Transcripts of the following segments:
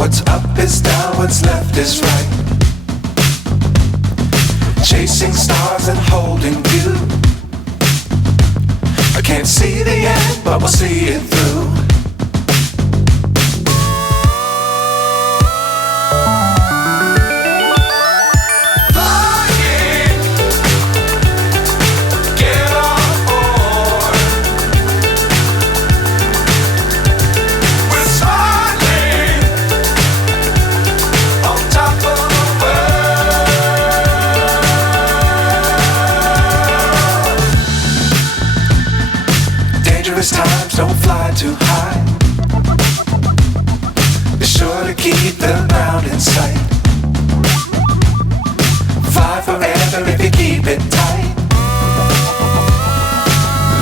What's up is down, what's left is right. Chasing stars and holding you. I can't see the end, but we'll see it through. Times don't fly too high. Be sure to keep the ground in sight. Fly forever if you keep it tight.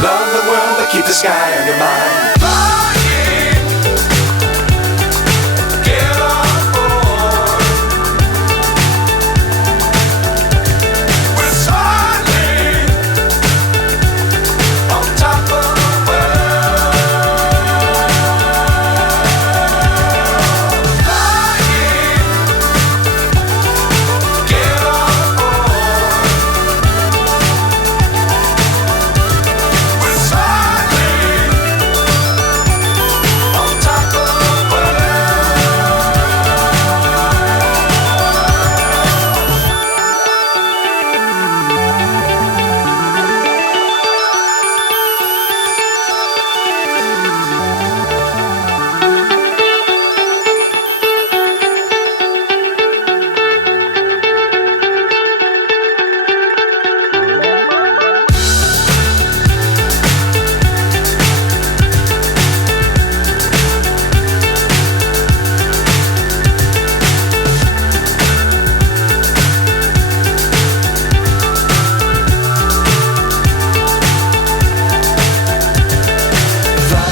Love the world but keep the sky on your mind.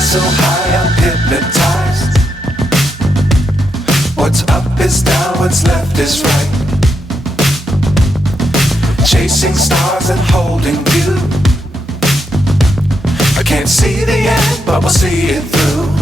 So high I'm hypnotized. What's up is down, what's left is right. Chasing stars and holding you. I can't see the end, but we'll see it through.